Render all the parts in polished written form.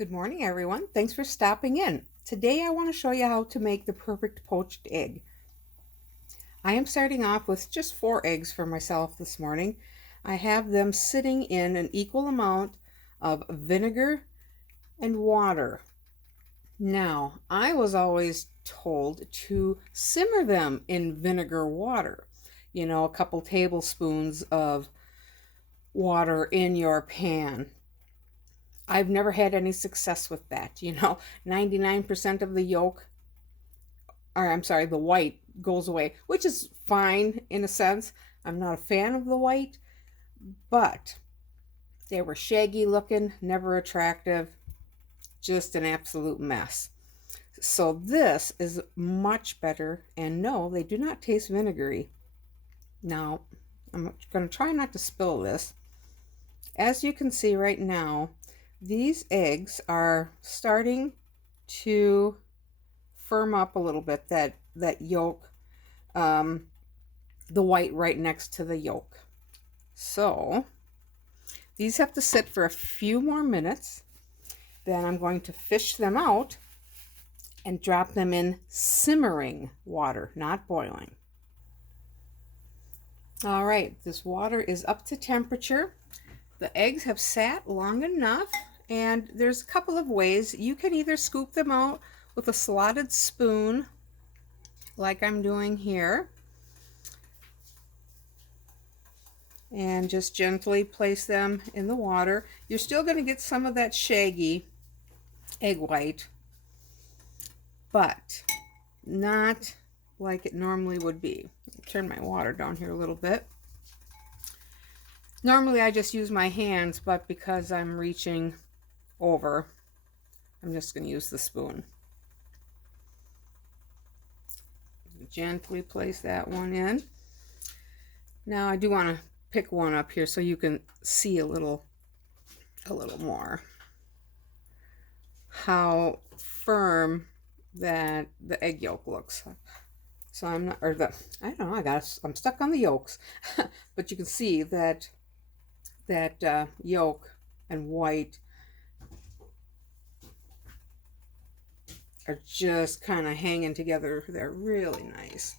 Good morning, everyone. Thanks for stopping in. Today I want to show you how to make the perfect poached egg. I am starting off with just 4 eggs for myself this morning. I have them sitting in an equal amount of vinegar and water. Now, I was always told to simmer them in vinegar water. You know, a couple tablespoons of water in your pan. I've never had any success with that. 99% of the yolk, or I'm sorry, the white goes away, which is fine in a sense. I'm not a fan of the white, but they were shaggy looking, never attractive, just an absolute mess. So this is much better, and no, they do not taste vinegary. Now, I'm going to try not to spill this. As you can see right now, these eggs are starting to firm up a little bit, that yolk, the white right next to the yolk. So these have to sit for a few more minutes. Then I'm going to fish them out and drop them in simmering water, not boiling. All right, this water is up to temperature. The eggs have sat long enough, and there's a couple of ways. You can either scoop them out with a slotted spoon, like I'm doing here, and just gently place them in the water. You're still going to get some of that shaggy egg white, but not like it normally would be. Turn my water down here a little bit. Normally I just use my hands, but because I'm reaching over, I'm just going to use the spoon. Gently place that one in. Now I do want to pick one up here so you can see a little more how firm that the egg yolk looks. So I'm not, or the, I don't know, I'm stuck on the yolks. But you can see that yolk and white are just kind of hanging together. They're really nice.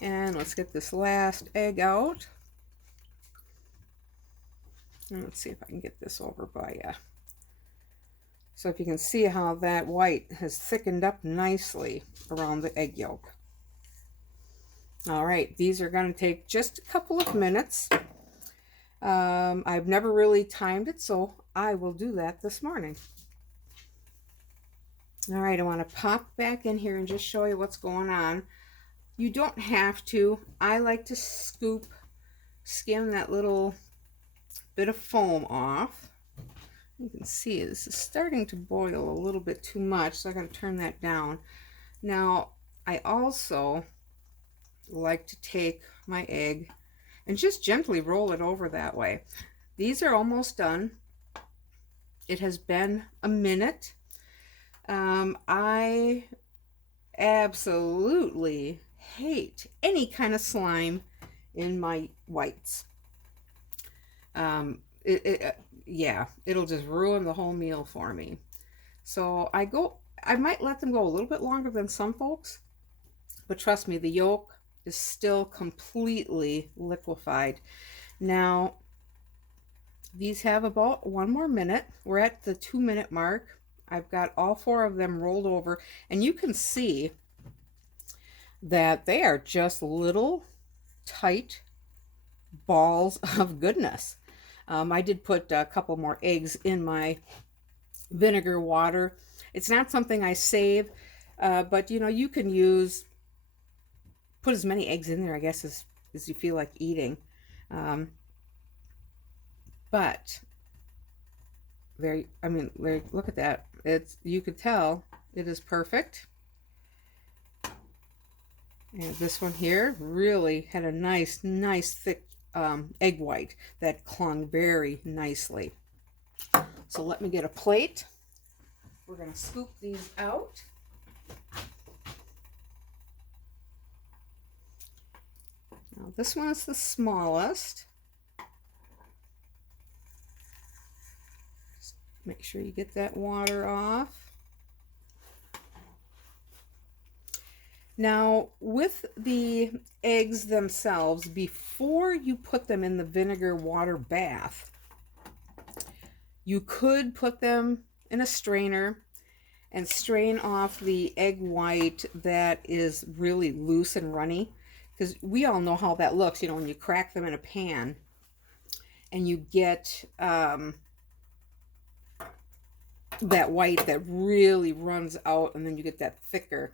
And let's get this last egg out. And let's see if I can get this over by you. So if you can see how that white has thickened up nicely around the egg yolk. All right, these are going to take just a couple of minutes. I've never really timed it, so I will do that this morning. All right, I want to pop back in here and just show you what's going on. You don't have to. I like to skim that little bit of foam off. You can see this is starting to boil a little bit too much, so I got to turn that down. Now, I also like to take my egg and just gently roll it over that way. These are almost done. It has been a minute. I absolutely hate any kind of slime in my whites. Yeah, it'll just ruin the whole meal for me. So I might let them go a little bit longer than some folks, but trust me, the yolk is still completely liquefied. Now, these have about 1 more minute. We're at the 2-minute mark. I've got all 4 of them rolled over, and you can see that they are just little tight balls of goodness. I did put a couple more eggs in my vinegar water. It's not something I save, but you can put as many eggs in there, I guess, as you feel like eating. But look at that. You could tell it is perfect. And this one here really had a nice thick egg white that clung very nicely. So let me get a plate. We're going to scoop these out. Now this one is the smallest. Just Make sure you get that water off. Now, with the eggs themselves, before you put them in the vinegar water bath, you could put them in a strainer and strain off the egg white that is really loose and runny, because we all know how that looks, you know, when you crack them in a pan and you get that white that really runs out, and then you get that thicker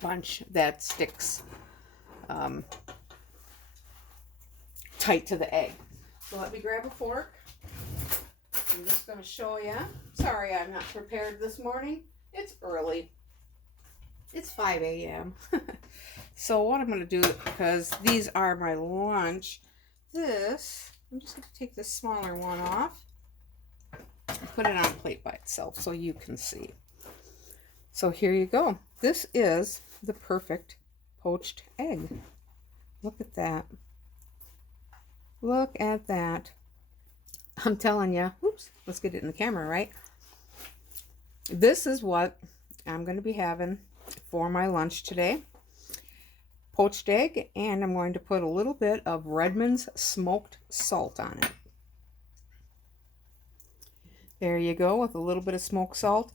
bunch that sticks tight to the egg. So let me grab a fork. I'm just going to show you. Sorry I'm not prepared this morning. It's early. It's 5 a.m. So what I'm going to do, because these are my lunch, I'm just going to take this smaller one off and put it on a plate by itself so you can see. So here you go. This is the perfect poached egg. Look at that. Look at that. I'm telling you. Oops, let's get it in the camera, right? This is what I'm going to be having for my lunch today. Poached egg, and I'm going to put a little bit of Redmond's smoked salt on it. There you go, with a little bit of smoked salt.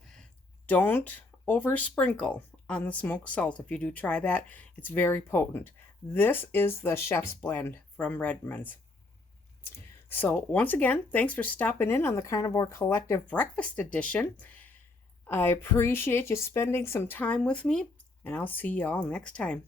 Don't over sprinkle on the smoked salt. If you do try that, it's very potent. This is the chef's blend from Redmond's. So once again, thanks for stopping in on the Carnivore Collective Breakfast Edition. I appreciate you spending some time with me, and I'll see you all next time.